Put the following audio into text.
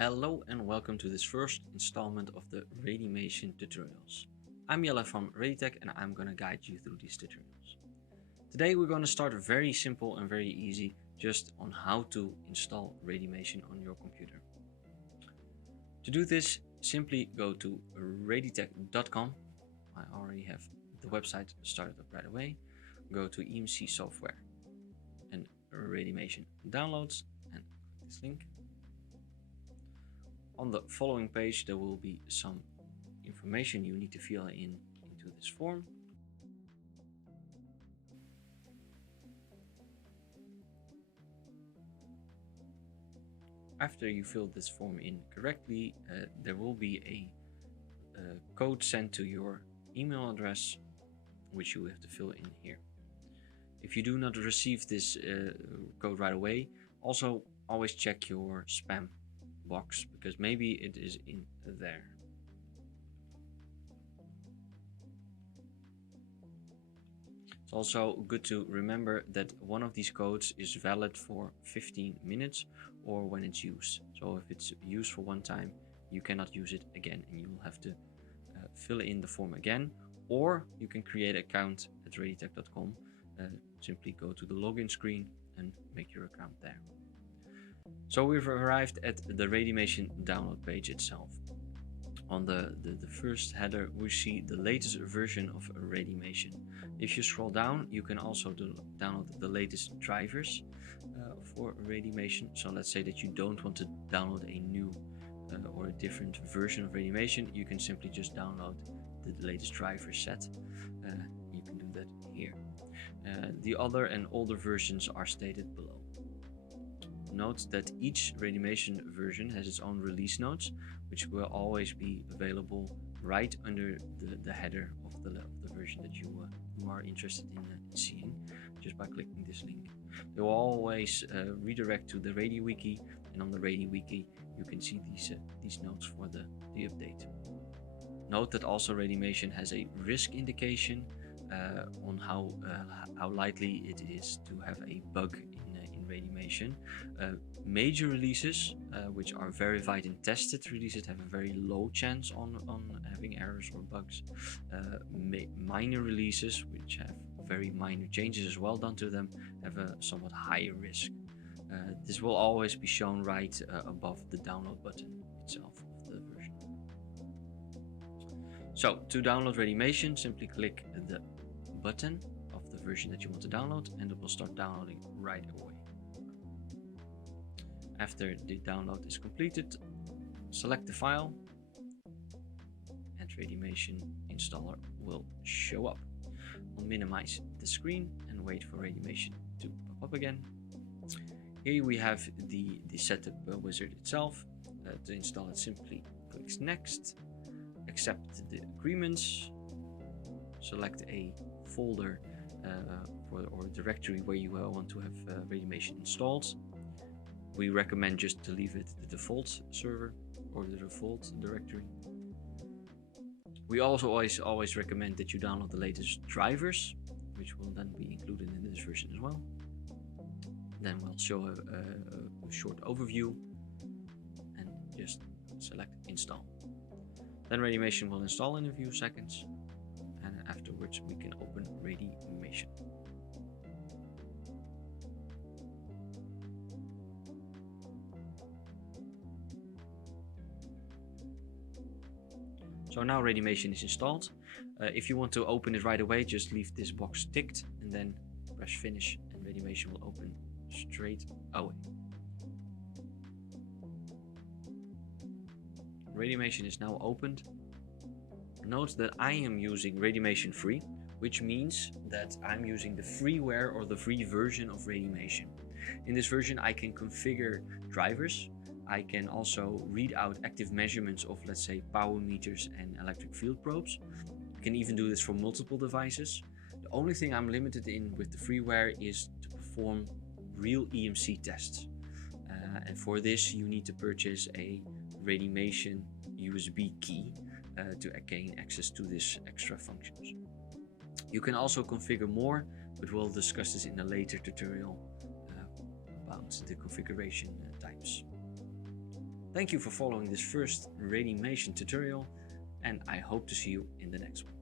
Hello and welcome to this first installment of the RadiMation tutorials. I'm Jelle from RadiTech and I'm going to guide you through these tutorials. Today we're going to start very simple and very easy just on how to install RadiMation on your computer. To do this, simply go to raditech.com. I already have the website started up right away. Go to EMC software and RadiMation downloads and click this link. On the following page there will be some information you need to fill in into this form. After you fill this form in correctly, there will be a code sent to your email address which you have to fill in here. If you do not receive this code right away, also always check your spam box because maybe it is in there. It's also good to remember that one of these codes is valid for 15 minutes or when it's used. So if it's used for one time, you cannot use it again and you will have to fill in the form again, or you can create an account at raditech.com. Simply go to the login screen and make your account there. So we've arrived at the RadiMation download page itself. On the first header we see the latest version of RadiMation. If you scroll down, you can also download the latest drivers for RadiMation. So let's say that you don't want to download a new or a different version of RadiMation, you can simply just download the latest driver set. You can do that here. The other and older versions are stated below. Note that each RadiMation version has its own release notes, which will always be available right under the header of the version that you are interested in seeing, just by clicking this link. They will always redirect to the RadiWiki, and on the RadiWiki you can see these notes for the update. Note that also RadiMation has a risk indication on how likely it is to have a bug in RadiMation. Major releases, which are verified and tested releases, have a very low chance on having errors or bugs. Minor releases, which have very minor changes as well done to them, have a somewhat higher risk. This will always be shown right above the download button itself of the version. So to download RadiMation, simply click the button of the version that you want to download and it will start downloading right away. After the download is completed, select the file and RadiMation installer will show up. We'll minimize the screen and wait for RadiMation to pop up again. Here we have the setup wizard itself. To install it, simply clicks next, accept the agreements, select a folder or directory where you want to have RadiMation installed. We recommend just to leave it the default server or the default directory. We also always recommend that you download the latest drivers, which will then be included in this version as well. Then we'll show a short overview and just select install. Then RadiMation will install in a few seconds, and afterwards we can open RadiMation. So now RadiMation is installed. If you want to open it right away, just leave this box ticked and then press finish and RadiMation will open straight away. RadiMation is now opened. Note that I am using RadiMation free, which means that I'm using the freeware or the free version of RadiMation. In this version I can configure drivers. I can also read out active measurements of, let's say, power meters and electric field probes. I can even do this for multiple devices. The only thing I'm limited in with the freeware is to perform real EMC tests. And for this you need to purchase a RadiMation USB key to gain access to this extra functions. You can also configure more, but we'll discuss this in a later tutorial about the configuration types. Thank you for following this first RadiMation tutorial, and I hope to see you in the next one.